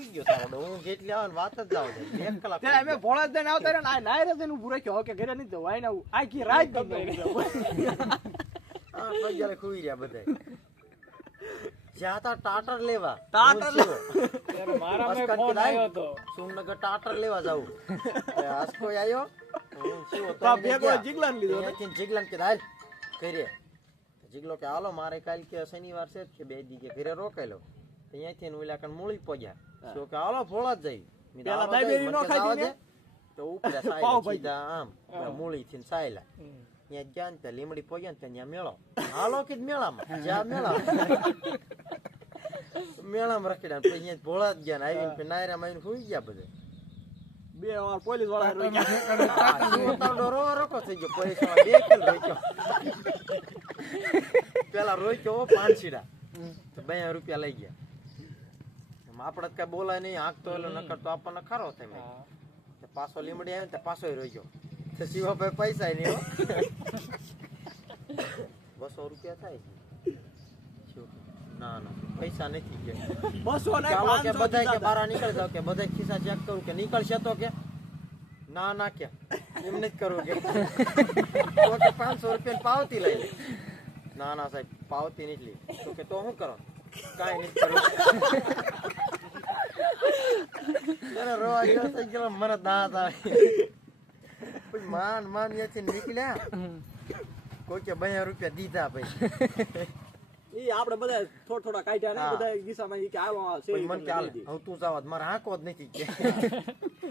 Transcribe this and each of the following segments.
હું જેટલી આવે વાત જ જાવ છે 1 કલાક અમે ભોળા જ દઈને આવતા રહ્યા નાય રે હું પૂરો કે કે ઘરે નહીં જવાય ને આખી રાત હા પગલે ખુઈ રહ્યા બધા જાતા ટાટર લેવા મારા મે ફોન આવ્યો તો સુમનગર ટાટર લેવા જાવ આજ કોઈ આવ્યો હું શું તા ભેગો જીગલાન લીધો ને જીગલાન કે હાલ કરે જીગલો કે હાલો મારે કાલ કે શનિવાર છે કે 2 દી કે ઘરે રોકાયલો ત્યાંથી ઓલા કણ મૂળી પગ્યા તો કે હાલો ફોળા જ જઈ પેલા દાઈબેરી નો ખાઈ ને તો ઉપર સાયલા સીધા આમ મૂળી થી સાયલા ત્યાં જ્યાં તે લીમડી પગ્યા ને ત્યાં મેળો હાલો કે મેળામાં જ્યાં મેળામાં રખડ્યા પછી અહીંયા ભોળા જ ગયા આવીને નાયરામાં આવીને સુઈ ગયા બધે 2 વાર પોલીસ વાળા રોઈ ગયા રોકો થઈ ગયો પોલીસ વાળા 2 કિલ રોક્યો પેલા રોક્યો 5 સીડા તો 2 રૂપિયા લઈ ગયા આપડે કઈ બોલાય નહીં આંખ તો એલો નકર તો આપણને ખરો થાય પાછો લીમડી આવે ને પાછો રોક્યો તો શિવાભાઈ પૈસા નહીં 200 રૂપિયા થાય ના ના પૈસા નથી કે 200 ને ચાલો કે બધાય કે બહાર નીકળ જાવ કે બધાય ખિસ્સા ચેક કરું કે નીકળશે તો કે ના ના કે એમ નથી કરવું કે તો કે 500 રૂપિયા પાવતી લઈ લે ના ના સાહેબ પાવતી નથી તો કે તો શું કરો કાઈ નથી કરું અરે રોવા ગયો થઈ ગયો મને દાંત આવે પછી માન ત્યાંથી નીકળ્યા કોઈ કે 2 રૂપિયા દીધા ભાઈ ઈ આપણે બધા થોડા કાઢ્યા ને બધા ગીસામાં ઈ કે આવો છે મન કે હાલ હવે તું જાવ મારે હાકો જ નથી કે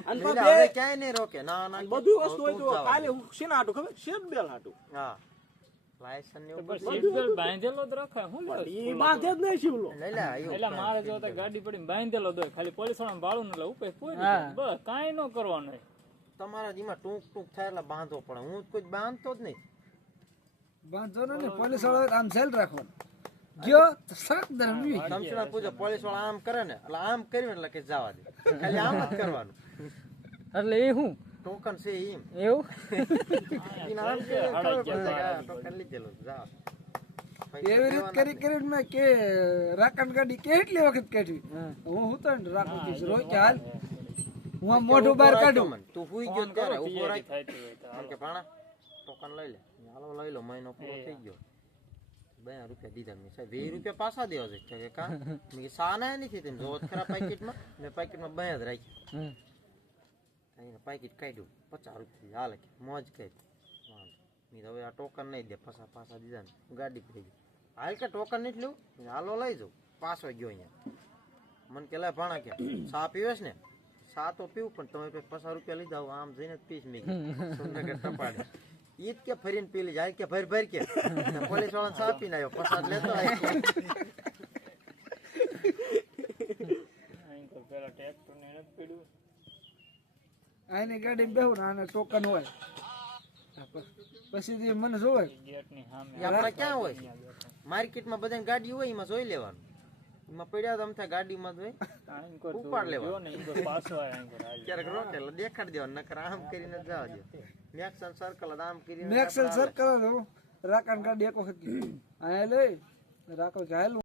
અને હવે ક્યાંય નહીં રોકે ના ના બધી વસ્તુ હોય તો કાલે શેના હાટુ ખબર શેપ બેલ હાટુ હા લાયસન્સ ને સીટ બેલ્ટ બાંધેલો જ રખાય હું લે ઈ બાંધે જ નહીં શિવલો લઈ લે આયો એટલે મારે જો તો ગાડી પડીને બાંધેલો દોય ખાલી પોલીસ વાળાને ભાળું ન લે ઉપર કોઈ બસ કાઈ ન કરવાનું તમારા દીમાં ટૂંક થાય એટલે બાંધવો પડે હું કોઈ બાંધતો જ નહીં બાંધો ને પોલીસ વાળા આમ સેલ રાખવાનું ગયો તો શાક ધરમી તમસડા પૂછો પોલીસ વાળા આમ કરે ને એટલે આમ કર્યું એટલે કે જવા દે ખાલી આમ જ કરવાનું એટલે એ હું ટોકન છે એમ એવું નામ કે ટોકન લીધેલું જા એવી રીત કરી મેં કે રાખણ ગાડી કેટલી વખત કાઢી હું તો રાખું છું રોજ હાલ હું આમ મોઢું બહાર કાઢું તું હુઈ ગયો ત્યારે ઉભો રાખ કે ભાણા ટોકન લઈ લે હાલો લઈ લો મહિનો પૂરો થઈ ગયો 2 રૂપિયા દીધા મેં સાહેબ 20 રૂપિયા પાછા દેવા છે કે કા મેં સાના નથી તેમ જોત ખરા પેકેટમાં મેં પેકેટમાં 2 જ રાખ્યું અહીં પેકેટ કાઢ્યું 50 રૂપિયા હાલે કે મોજ કરી મેં હવે આ ટોકન નહીં દે પાછા દીધા ને ગાડી પડી ગઈ હાલ કે ટોકન નથી લેવું હાલો લઈ જાઉં પાછો ગયો અહીંયા મને કે લે ભાણા કે ચા પીવેશ ને ચા તો પીવું પણ તમે 50 રૂપિયા લીધા આમ જઈને જ પીશ મેં સુંદર ટપાડે ઈદ કે ફરીને પી લી જાય કે ભર કે પોલીસ વાળાને ચા પીને આવ્યો 50 લેતો પેલા ટ્રેક્ટર ને નથી પીડ્યું આની ગાડી બેહું ને આને ટોકન હોય પછી મને જોવે ગેટ ની સામે આપણે ક્યાં હોય માર્કેટમાં બધાની ગાડી હોય એમાં જોઈ લેવાનું એમાં પડ્યા તો અમથા ગાડીમાં જ હોય ઉપાડ લેવાનું પાછો ક્યારેક રોકેલો દેખાડી દેવાનું નકર આમ કરીને જવા દે મેક્સન સર્કલ આમ કરીને મેક્સન સર્કલ રાખણ ગાડી એક વખત આ લે રાખો કે હાલ